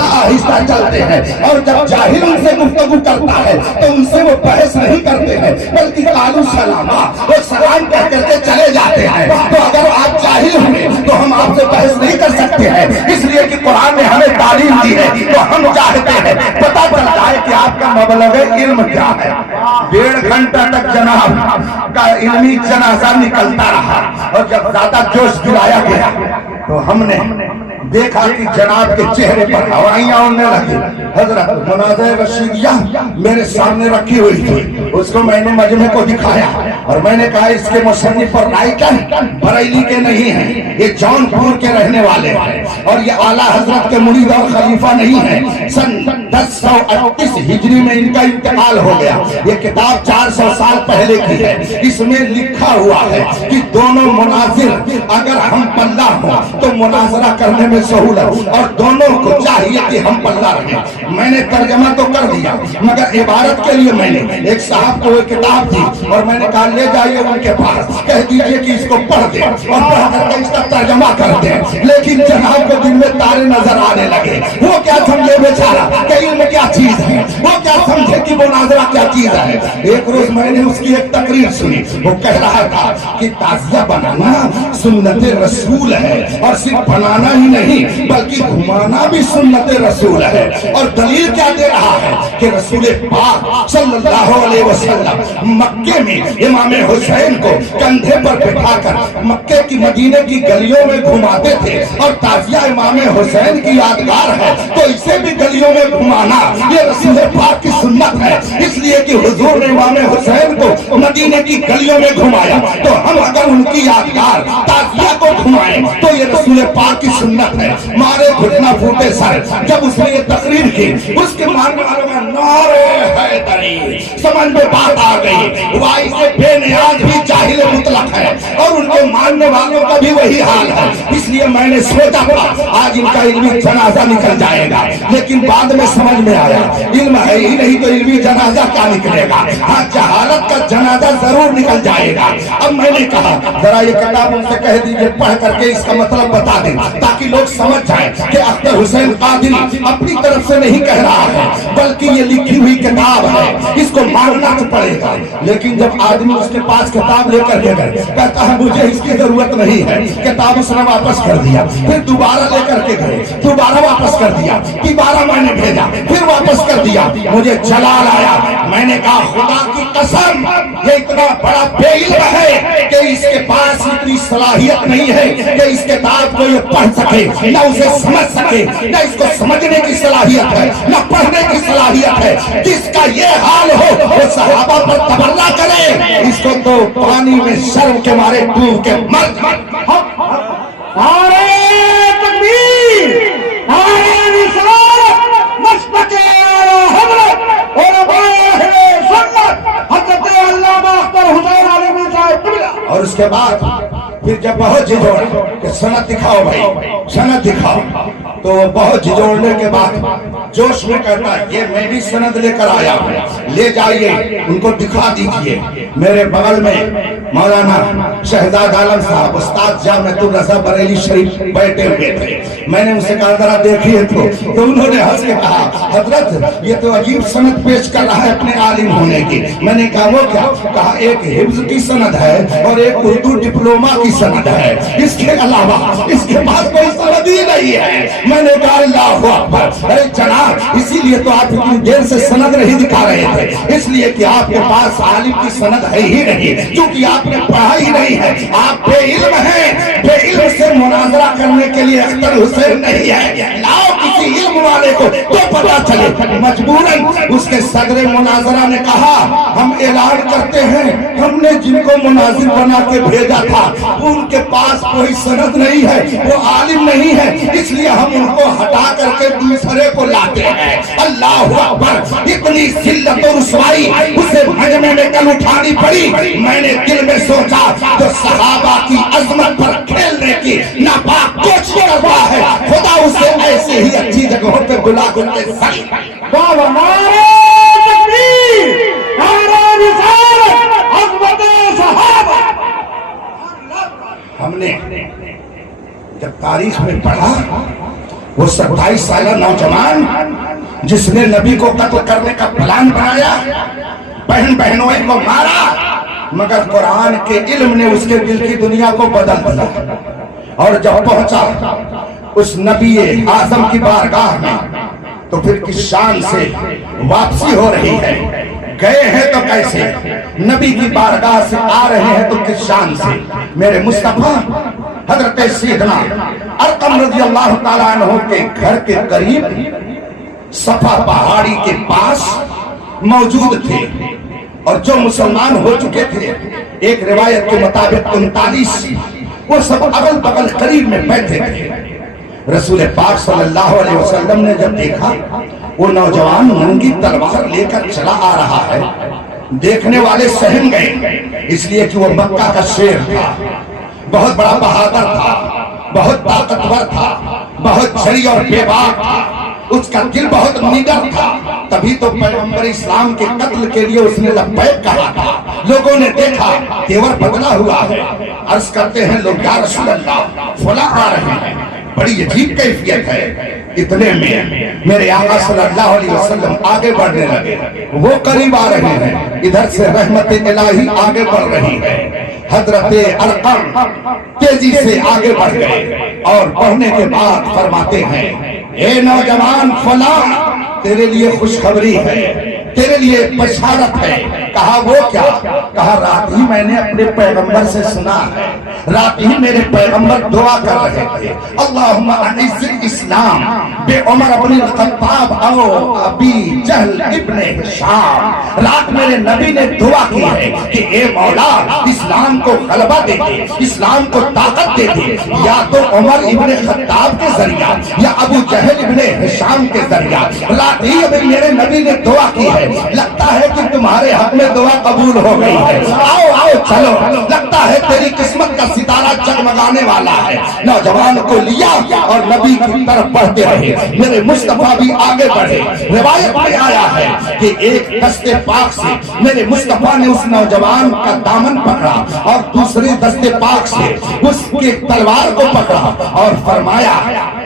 آہستہ آہستہ چلتے ہیں، اور جب جاہل ان سے گفتگو کرتا ہے تو ان سے وہ بحث نہیں کرتے ہیں بلکہ قالوا سلاما، وہ سلام کہہ کر کے چلے جاتے ہیں۔ تو اگر آپ جاہل ہیں تو ہم آپ سے بحث نہیں کر سکتے ہیں، اس لیے کہ قرآن نے ہمیں تعلیم دی ہے، تو ہم چاہتے ہیں پتہ چل جائے کہ آپ کا مبلغ علم کیا ہے۔ 1.5 گھنٹہ تک جناب کا علمی جنازہ نکلتا رہا، اور جب زیادہ جوش دلایا گیا تو ہم نے دیکھا کہ جناب کے چہرے پر ہوائیاں اڑنے لگی۔ حضرت مناظر رشیدیہ میرے سامنے رکھی ہوئی تھی، اس کو میں نے مجمع کو دکھایا اور میں نے کہا اس کے مصنف اور رائٹر بریلی کے نہیں ہیں، یہ جونپور کے رہنے والے ہیں، اور یہ اعلیٰ حضرت کے مرید اور خلیفہ نہیں ہیں۔ سن 1038 ہجری میں ان کا انتقال ہو گیا۔ یہ کتاب 400 سال پہلے کی ہے، اس میں لکھا ہوا ہے کہ دونوں مناظر اگر ہم پلہ ہوں تو مناظرہ کرنے میں سہولت، اور دونوں کو چاہیے کہ ہم پلہ رہیں۔ میں نے ترجمہ تو کر دیا، مگر عبارت کے لیے میں نے ایک صاحب کو ایک کتاب دی اور میں نے کہا لے جائیے ان کے پاس، کہہ دیجئے کہ اس کو پڑھ دیں اور پڑھ کر کے اس کا ترجمہ کر دیں۔ لیکن جناب کو دن میں تارے نظر آنے لگے، وہ کیا سمجھے بیچارہ کہ علم کیا چیز ہے، وہ کیا سمجھے کہ مناظرہ کیا چیز ہے۔ ایک روز میں نے اس کی ایک تقریر سنی، وہ کہہ رہا تھا کہ تعزیہ بنانا سنت رسول ہے، اور صرف بنانا ہی نہیں بلکہ گھمانا بھی سنت رسول ہے۔ اور دلیل کیا دے رہا ہے کہ رسول پاک صلی اللہ علیہ وسلم مکے میں امام حسین کو کندھے پر بٹھا کر مکے کی مدینے کی گلیوں میں گھماتے تھے، اور تعزیہ امام حسین کی یادگار ہے تو اسے بھی گلیوں میں گھمانا یہ رسول پاک کی سنت ہے۔ اس لیے کہ حضور نے امام حسین کو مدینے کی گلیوں میں گھمایا، تو ہم اگر ان کی یادگار تعزیہ کو گھمائیں تو یہ رسول پاک کی سنت ہے۔ مارے گھٹنا پھوٹے سر جب اس نے یہ تقریر کی، اس کے ماننے والوں کا نعرے حیدری، سمجھ میں بات آ گئی۔ وائی سے بے نیاز بھی جاہل مطلق ہے، اور ان کے ماننے والوں کا بھی وہی حال ہے۔ اس لیے میں نے سوچا تھا آج ان کا علمی جنازہ نکل جائے گا، لیکن بعد میں سمجھ میں آیا علم ہے ہی نہیں تو علمی جنازہ کیا نکلے گا۔ ہاں جہالت کا جنازہ ضرور نکل جائے گا۔ اب میں نے کہا ذرا یہ کتاب ان سے کہہ دیجئے پڑھ کر کے اس کا مطلب بتا دیں تاکہ لوگ سمجھ جائیں کہ اختر حسین قادری اپنی طرف سے نہیں کہہ رہا ہے بلکہ یہ لکھی ہوئی کتاب ہے، اس کو ماننا تو پڑے گا۔ لیکن جب آدمی اس کے پاس کتاب لے کر کے گئے، کہتا ہے مجھے اس کی ضرورت نہیں ہے، کتاب اس نے واپس کر دیا، پھر دوبارہ لے کر کے گئے، دوبارہ واپس کر دیا، دوبارہ میں نے بھیجا، پھر واپس کر دیا۔ مجھے جلال آیا، میں نے کہا خدا کی قسم یہ اتنا بڑا بے علم ہے کہ اس کے پاس اتنی صلاحیت نہیں ہے کہ اس کتاب کو یہ پڑھ سکے، نہ اسے سمجھ سکے، نہ اس کو سمجھنے کی صلاحیت ہے، نہ پڑھنے کی صلاحیت ہے۔ جس کا یہ حال ہو وہ صحابہ پر تبرہ کرے، اس کو تو پانی میں شرم کے مارے ڈوب کے مر جائے۔ نعرہ تکبیر، نعرہ رسالت، مسلک اعلیٰ حضرت علماء اہل سنت حضرت علامہ اختر حسین علیہ صاحب۔ اور اس کے بعد پھر جب بہت جھجوڑا کہ سند دکھاؤ بھائی، سند دکھاؤ، تو بہت جھجوڑنے کے بعد جوش میں کہتا ہے یہ میں بھی سند لے کر آیا ہوں، لے جائیے ان کو دکھا دیجئے۔ میرے بغل میں مولانا شہزاد عالم صاحب استاد جامعۃ الرضا بریلی شریف بیٹھے ہوئے تھے۔ میں نے ان سے کہا ذرا دیکھیے تو انہوں نے ہنس کے کہا حضرت یہ تو عجیب سند پیش کر رہا ہے اپنے عالم ہونے کی۔ میں نے کہا وہ کیا؟ کہا ایک حفظ کی سند ہے اور ایک اردو ڈپلوما کی سند ہے، اس کے علاوہ اس کے پاس کوئی سند ہی نہیں ہے۔ میں نے کہا اللہ اکبر، ارے جناب اسی لیے تو آپ اتنی دیر سے سند نہیں دکھا رہے تھے، اس لیے کہ آپ کے پاس عالم کی سند ہے ہی نہیں، کیونکہ آپ نے پڑھا ہی نہیں ہے، آپ بے علم ہیں۔ بے علم سے مناظرہ کرنے کے لیے اختر حسین نہیں ہے، لاؤ کسی علم والے کو تو پتا چلے۔ مجبوراً اس کے صدر مناظرہ نے کہا ہم اعلان کرتے ہیں ہم نے جن کو مناظر بنا کے بھیجا تھا ان کے پاس کوئی سند نہیں ہے، وہ عالم نہیں ہے، اس لیے ہم ان کو ہٹا کر کے دوسرے کو لاتے ہیں۔ اللہ اکبر، اتنی ذلت و رسوائی اسے مجمع میں کل اٹھانی پڑی۔ میں نے دل میں سوچا جو صحابہ کی عظمت پر کھیلنے کی ناپاک کوشش کرتا ہے خدا اسے ایسے ہی اچھی جگہوں پہ بلا کے سن۔ بابا نعرہ تکبیر، نعرہ رسالت، عظمت صحابہ۔ ہم نے جب تاریخ میں پڑھا وہ 27 سالہ نوجوان جس نے نبی کو قتل کرنے کا پلان بنایا، بہن بہنوں کو مارا، مگر قرآن کے علم نے اس کے دل کی دنیا کو بدل دیا۔ اور جب پہنچا اس نبی اعظم کی بارگاہ میں تو پھر کس شان سے واپسی ہو رہی ہے، گئے ہیں تو کیسے، نبی کی بارگاہ سے آ رہے ہیں تو کس شان سے۔ میرے مصطفیٰ حضرت سیدنا ارقم رضی اللہ تعالیٰ عنہ کے گھر کے قریب صفا پہاڑی کے پاس موجود تھے، اور جو مسلمان ہو چکے تھے ایک روایت کے مطابق 39، وہ سب اگل بغل قریب میں بیٹھے تھے۔ رسول پاک صلی اللہ علیہ وسلم نے جب دیکھا وہ نوجوان ننگی تلوار لے کر چلا آ رہا ہے، دیکھنے والے سہم گئے، اس لیے کہ وہ مکہ کا شیر تھا، بہت بڑا بہادر تھا، بہت طاقتور تھا، بہت جری اور بے باک تھا، اس کا دل بہت نڈر تھا، تبھی تو پیغمبر اسلام کے قتل کے لیے اس نے لبیک کہا تھا۔ لوگوں نے دیکھا تیور بدلا ہوا ہے، عرض کرتے ہیں لوگ یا رسول اللہ فلاں آ رہے ہیں، بڑی عجیب کیفیت ہے۔ اتنے میں میرے آقا صلی اللہ علیہ وسلم آگے بڑھنے لگے، وہ قریب آ رہے ہیں، ادھر سے رحمت الہی آگے بڑھ رہی ہے۔ حضرت ارقم تیزی سے آگے بڑھ گئے اور بڑھنے کے بعد فرماتے ہیں اے نوجوان فلاں، تیرے لیے خوشخبری ہے، تیرے لیے بشارت ہے۔ کہا وہ کیا؟ کہا رات ہی میں نے اپنے پیغمبر سے سنا ہے، رات ہی میرے پیغمبر دعا کر رہے تھے اللہم اعز الاسلام بے عمر ابن الخطاب او ابی جہل ابن ہشام۔ رات میرے نبی نے دعا کی ہے کہ اے مولا اسلام کو غلبہ دے دے، اسلام کو طاقت دے دے، یا تو عمر ابن خطاب کے ذریعہ یا ابو جہل ابن ہشام کے ذریعہ۔ رات ہی ابھی میرے نبی نے دعا کی ہے، لگتا ہے کہ تمہارے حق میں دعا قبول ہو گئی ہے، آؤ آؤ چلو، لگتا ہے تیری قسمت کا ستارہ جگمگانے والا ہے۔ نوجوان کو لیا اور نبی کی طرف بڑھتے رہے، میرے مصطفیٰ بھی آگے بڑھے۔ روایت میں آیا ہے کہ ایک دستے پاک سے میرے مصطفیٰ نے اس نوجوان کا دامن پکڑا اور دوسرے دستے پاک سے اس کے تلوار کو پکڑا اور فرمایا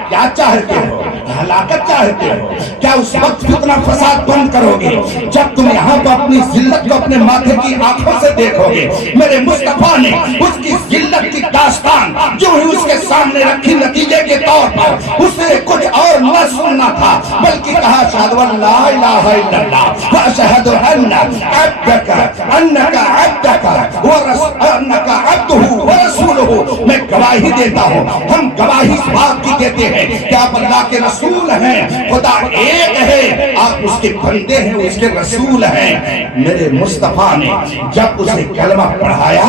کیا چاہتے ہو؟ ہلاکت چاہتے ہو؟ کیا اس وقت فتنہ فساد بند کرو گے جب تم یہاں پر اپنی ذلت کو اپنے ماتھے کی آنکھوں سے دیکھو گے؟ میرے مصطفیٰ نے اس کی ذلت کی داستان جو ہی اس کے سامنے رکھی، نتیجے کے طور پر اسے کچھ اور نہ سننا تھا بلکہ کہا اشہد ان لا الہ الا اللہ واشہد ان عبدک انک عبدک انک عبدہ ورسولہ۔ میں گواہی دیتا ہوں، ہم گواہی اس بات کی دیتے ہیں کہ آپ اللہ کے رسول ہیں، خدا ایک ہے، آپ اس کے بندے ہیں، اس کے رسول ہیں۔ میرے مصطفیٰ نے جب اسے کلمہ پڑھایا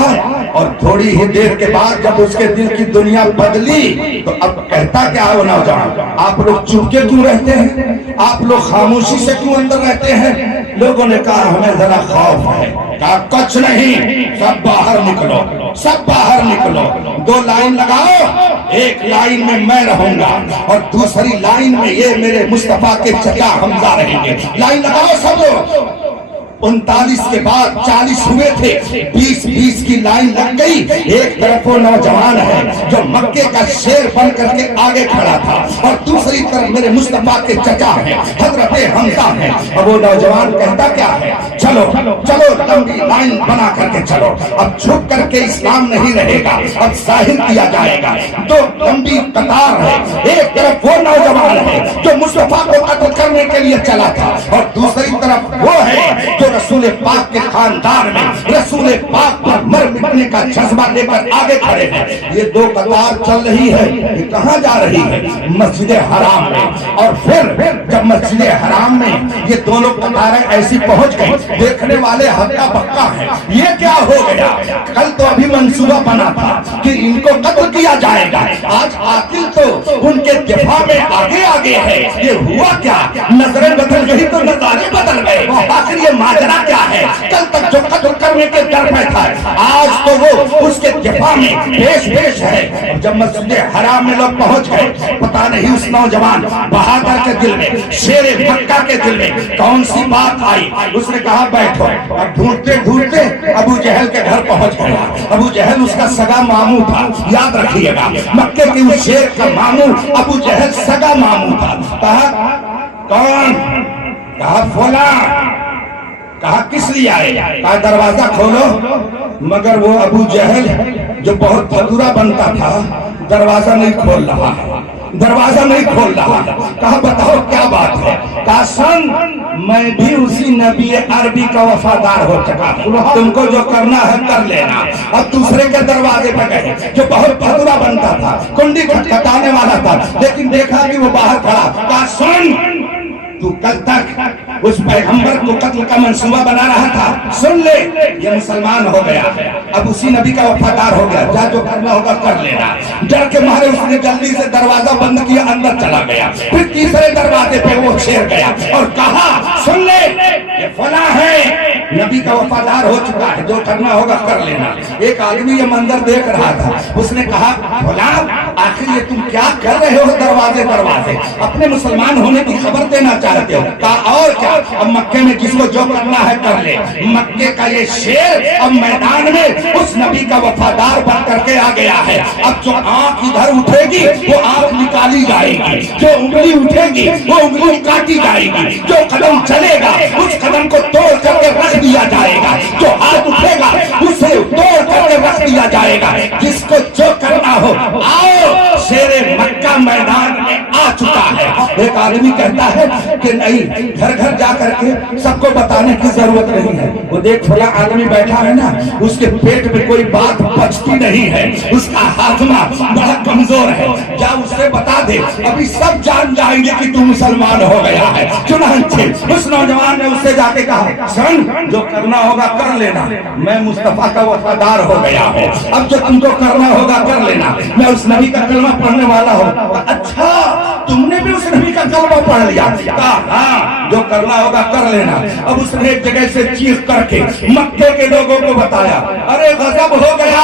اور تھوڑی ہی دیر کے بعد جب اس کے دل کی دنیا بدلی تو اب کہتا کیا ہے وہ نوجوان، آپ لوگ چپ کے کیوں رہتے ہیں؟ آپ لوگ خاموشی سے کیوں اندر رہتے ہیں؟ لوگوں نے کہا ہمیں ذرا خوف ہے۔ کہا کچھ نہیں، سب باہر نکلو، سب باہر نکلو، دو لائن لگاؤ، ایک لائن میں میں رہوں گا اور دوسری لائن میں یہ میرے مصطفیٰ کے چچا حمزہ رہیں گے۔ لائن لگاؤ سب لوگ۔ 39 کے بعد 40 ہوئے تھے، 20 کی لائن لگ گئی۔ ایک طرف وہ نوجوان ہے جو مکے کا شیر بن کر کے آگے کھڑا تھا اور دوسری طرف میرے مصطفیٰ کے چچا ہیں حضرت حمزہ ہیں، اور وہ نوجوان کہتا کیا ہے چلو چلو لمبی لائن بنا کر کے چلو، اب چھپ کر کے اسلام نہیں رہے گا، اب ظاہر کیا جائے گا۔ تو لمبی قطار ہے، ایک طرف وہ نوجوان ہے جو مصطفیٰ کو قتل کرنے کے لیے چلا تھا اور دوسری طرف وہ ہے جو رسول پاک کے خاندان میں رسول پاک پر مر مٹنے کا جذبہ لے کر آگے کھڑے ہیں۔ یہ دو قطار چل رہی ہے، یہ کہاں جا رہی ہے؟ مسجد حرام میں۔ اور پھر جب مسجد حرام میں یہ دونوں قطاریں ایسی پہنچ گئی، دیکھنے والے ہکا بکا ہیں، یہ کیا ہو گیا؟ کل تو ابھی منصوبہ بنا تھا کہ ان کو قتل کیا جائے گا، آج قاتل تو ان کے دفاع میں آگے آگے ہے۔ یہ ہوا کیا؟ نظریں بدل گئی تو نظارے بدل گئے۔ آخر یہ ماجرا کیا ہے؟ کل تک جو قتل کرنے کے ڈر میں تھا، آج تو وہ اس کے دفاع میں پیش ہے۔ جب مسجد حرام میں لوگ پہنچ گئے، پتہ نہیں اس نوجوان بہادر کے دل میں، شیر مکہ کے کے دل میں کون سی بات آئی؟ اس نے کہا بیٹھو. اب ڈھونڈتے ڈھونڈتے ابو جہل کے گھر پہنچ گیا. ابو جہل اس کا سگا ماموں تھا. یاد رکھیے گا مکے کے اس شیر کا ماموں ابو جہل سگا ماموں تھا. کہا کون؟ کہا فلاں. کہا کس لیے آئے؟ کہا دروازہ کھولو. مگر وہ ابو جہل جو بہت بھتورا بنتا تھا دروازہ نہیں کھول رہا، دروازہ نہیں کھول رہا. کہا بتاؤ کیا بات ہے؟ کہا سن میں بھی اسی نبی عربی کا وفادار ہو چکا ہوں، تم کو جو کرنا ہے کر لینا. اب دوسرے کے دروازے پہ گئے جو بہت بھتورا بنتا تھا، کنڈی کھٹکھٹانے والا تھا، لیکن دیکھا کہ وہ باہر کھڑا. کہا سن تو کل تک اس پیغمبر کو قتل کا منصوبہ بنا رہا تھا، سن لے یہ مسلمان ہو گیا، اب اسی نبی کا وفادار ہو گیا، جا جو کرنا ہوگا کر لینا. ڈر کے مارے اس نے جلدی سے دروازہ بند کیا، اندر چلا گیا. پھر تیسرے دروازے پہ وہ شیر گیا اور کہا سن لے یہ فلاں ہے، نبی کا وفادار ہو چکا ہے، جو کرنا ہوگا کر لینا. ایک آدمی یہ منظر دیکھ رہا تھا. اس نے کہا فلاں آخر یہ تم کیا کر رہے ہو دروازے دروازے؟ اپنے مسلمان ہونے کی خبر دینا چاہتے ہو؟ کہا اور کیا، اب مکے میں جس کو جو کرنا ہے کر لے. مکے کا یہ شیر اب میدان میں اس نبی کا وفادار بن کر کے آ گیا ہے. اب جو آنکھ ادھر اٹھے گی وہ آنکھ نکالی جائے گی، جو انگلی اٹھے گی وہ انگلی کاٹی جائے گی، جو قدم چلے گا اس قدم کو توڑ کر کے رکھ دیا جائے گا، جو ہاتھ اٹھے گا اسے توڑ کر کے رکھ دیا جائے گا. جس کو جو کرنا ہو آؤ، شیر مکہ میدان میں آ چکا ہے. ایک آدمی کہتا ہے کہ نہیں، گھر گھر جا کر کے سب کو بتانے کی ضرورت نہیں ہے. وہ دیکھ فلاں آدمی بیٹھا ہے نا، اس کے پیٹ میں کوئی بات پچتی نہیں ہے، اس کا ہاضمہ بڑا کمزور ہے، جا اس سے بتا دے، ابھی سب جان جائیں گے کہ تو مسلمان ہو گیا ہے. چنانچہ اس نوجوان نے اس سے جا کے کہا سن جو کرنا ہوگا کر لینا، میں مصطفیٰ کا وفادار ہو گیا ہوں، اب جو تم کو کرنا ہوگا کر لینا، میں اس نبی کا کلمہ پڑھنے والا ہوں. اچھا تم نے بھی اس نبی کا کلمہ پڑھ لیا؟ کہا ہاں جو کرنا ہوگا کر لینا. اب اس نے ایک جگہ سے چیخ کر کے مکے کے لوگوں کو بتایا ارے غضب ہو گیا،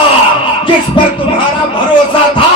جس پر تمہارا بھروسہ تھا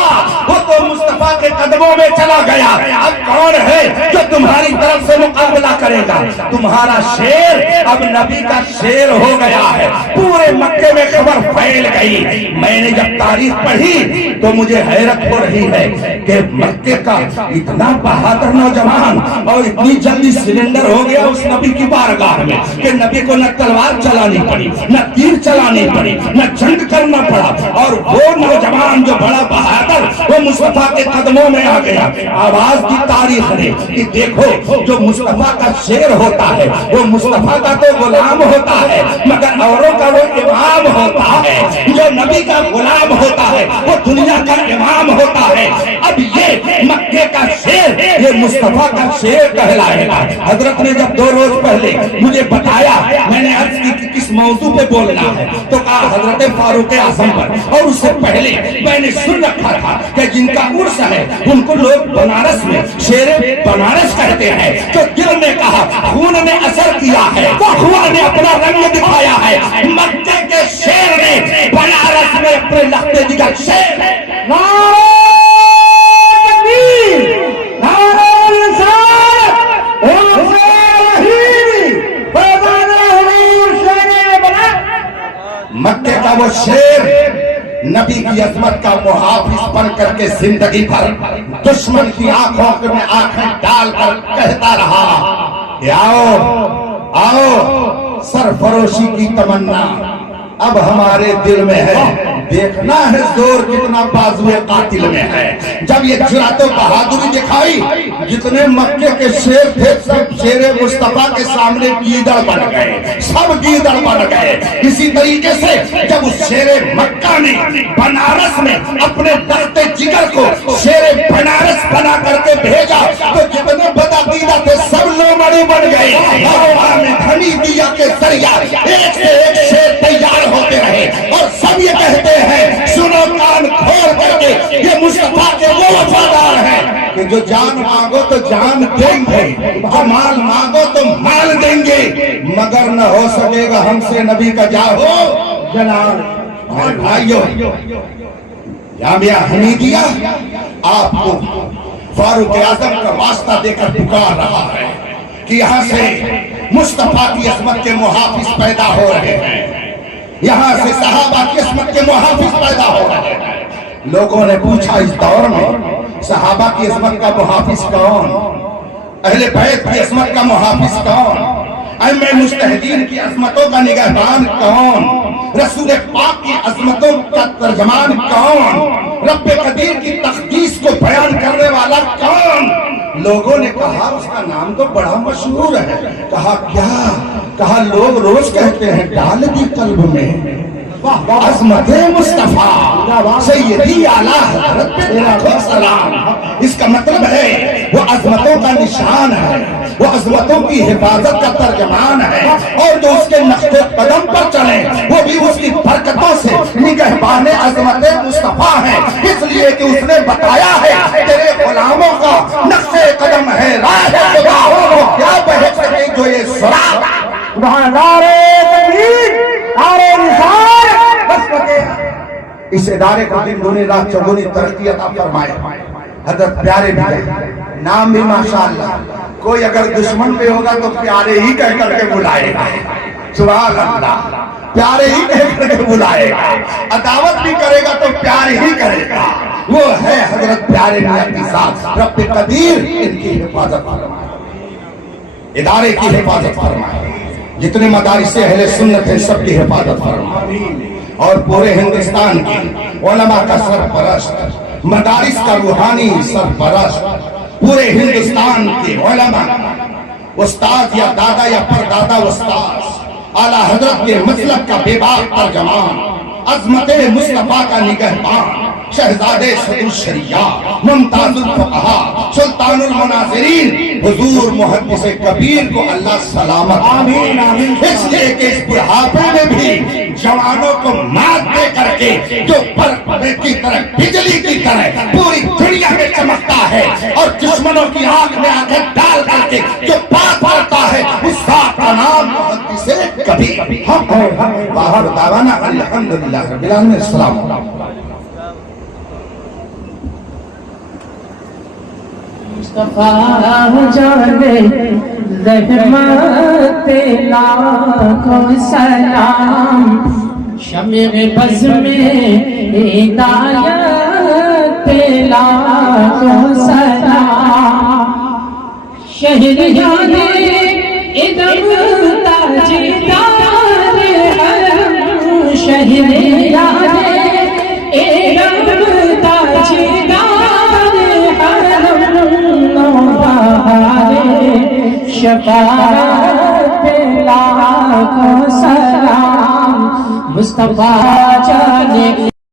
وہ تو مصطفیٰ کے قدموں میں چلا گیا. اب کون ہے جو تمہاری طرف سے مقابلہ کرے گا؟ تمہارا شیر اب نبی کا شیر ہو گیا ہے. پورے مکے میں خبر پھیل گئی. میں نے جب تاریخ پڑھی تو مجھے حیرت ہو رہی ہے کہ مکے کا اتنا بہادر نوجوان اور اتنی جلدی سلنڈر ہو گیا اس نبی کی بارگاہ میں کہ نبی کو نہ تلوار چلانی پڑی، نہ تیر چلانی پڑی، نہ جنگ کرنا پڑا، اور وہ نوجوان جو بڑا بہادر وہ مصطفیٰ کے قدموں میں آ گیا. آواز دی تاریخ نے کہ دیکھو جو مصطفیٰ کا شیر ہوتا ہے وہ مصطفیٰ کا تو غلام ہوتا ہے مگر اوروں کا وہ امام ہوتا ہے. جو نبی کا غلام ہوتا ہے وہ دنیا کا امام ہوتا ہے. اب یہ مکے کا شیر یہ مصطفیٰ کا شیر کہلائے گا. حضرت نے جب 2 روز پہلے مجھے بتایا، میں نے عرض کی کہ کس موضوع پہ بولنا ہے، تو کہا حضرت فاروق اعظم پر. اور اس سے پہلے میں نے سن رکھا تھا کہ جن کا عرس ہے ان کو لوگ بنارس میں شیر بنارس کہتے ہیں. تو دل نے کہا خون نے اثر کیا ہے، وہ خون نے اپنا رنگ دکھایا ہے. مکے کے شیر نے بنارس میں اپنے لختے جگر شیر مکے کا وہ شیر نبی کی عظمت کا محافظ بن کر کے زندگی بھر دشمن کی آنکھوں میں آنکھیں ڈال کر کہتا رہا کہ آؤ آؤ سرفروشی کی تمنا اب ہمارے دل میں ہے، دیکھنا ہے زور کتنا بازوئے قاتل میں ہے. جب یہ جرأت و بہادری دکھائی جتنے مکے کے شیر تھے سب شیر مصطفیٰ کے سامنے گیدڑ بن گئے، سب گیدڑ بن گئے. اسی طریقے سے جب اس شیر مکہ نے بنارس میں اپنے درد جگر کو شیر بنارس بنا کر کے بھیجا تو جتنے بدعقیدہ تھے سب لومڑی بن گئے. حمیدیہ کے ذریعہ ایک سے ایک شیر تیار ہوتے رہے اور سب یہ کہتے ہیں سنو کان کھول کر کے یہ مصطفیٰ کے وہ وفادار ہیں کہ جو جان مانگو تو جان دیں گے، جو مال مانگو تو مال دیں گے، مگر نہ ہو سکے گا ہم سے نبی کا جاہو جلال. اور بھائیو جامعہ حمیدیہ آپ کو فاروق اعظم کا واسطہ دے کر پکار رہا ہے کہ یہاں سے مصطفیٰ کی عظمت کے محافظ پیدا ہو رہے ہیں، یہاں سے صحابہ کی عظمت کے محافظ پیدا ہو رہے ہیں۔ لوگوں نے پوچھا اس دور میں صحابہ کی عظمت کا محافظ کون، اہل بیت کی عظمت کا محافظ کون، ائمہ مجتہدین کی عظمتوں کا نگہبان کون، رسول پاک کی عظمتوں کا ترجمان کون، رب قدیر کی تقدیس کو بیان کرنے والا کون؟ لوگوں نے کہا اس کا نام تو بڑا مشہور ہے۔ کہا کیا؟ کہا لوگ روز کہتے ہیں ڈال دی قلب میں عظمت مصطفیٰ سیدی اعلیٰ حضرت پہ لاکھوں سلام۔ اس کا مطلب ہے وہ عظمتوں کا نشان ہے، وہ عظمتوں کی حفاظت کا ترجمان ہے، اور جو اس کے نقش قدم پر چلے وہ بھی اس کی برکتوں سے نگہبان عظمت مصطفیٰ ہے۔ اس لیے کہ اس نے بتایا ہے تیرے غلاموں کا نقش قدم ہے راہ خدا، وہ کیا بہت سکے جو یہ سراغ۔ نعرہ تکبیر، نعرہ رسالت، اس ادارے کو دن دونی رات چوگنی ترقی عطا فرمائے۔ حضرت پیارے بھی ہے، نام بھی ماشاءاللہ، کوئی اگر دشمن پہ ہوگا تو پیارے ہی کہہ کر کے بلائے گا، سبحان اللہ، پیارے ہی کہہ کر کے بلائے گا، عداوت بھی کرے گا تو پیارے ہی کرے گا۔ وہ ہے حضرت پیارے بھی ساتھ، رب قدیر ان کی حفاظت فرمائے، ادارے کی حفاظت فرمائے، جتنے مدارس اہل سنت ہیں سب کی حفاظت فرمائے، اور پورے ہندوستان کی علماء کا سرپرست، مدارس کا روحانی سرپرست، پورے ہندوستان کے علماء، استاد یا دادا یا پردادا استاد، اعلیٰ حضرت کے مسلک کا بے باک ترجمان، عظمت مصطفیٰ کا نگہبان، شہزادے صدر الشریعہ، ممتاز الفقہاء، سلطان المناظرین، حضور محدث کبیر کو اللہ سلامت۔ آمین آمین۔ اس لیے کہ اس بڑھاپے میں بھی جوانوں کو مات دے کر کے جو برق کی طرح بجلی کی طرح پوری دنیا میں چمکتا ہے، اور دشمنوں کی آنکھ میں آنکھیں ڈال کر کے جو بات کرتا ہے اس ذات کا نام محدث کبیر۔ وآخر دعوانا الحمدللہ رب العالمین۔ السلام علیکم۔ مصطفیٰ جانے رحمت لاکھوں سلام، شمع بز میں ہدایت لاکھوں سلام، شہر جانے ادم تاجدار حرم، شہر جانے ادم تاجدار شفاعت لاکھوں سلام، مصطفیٰ جانے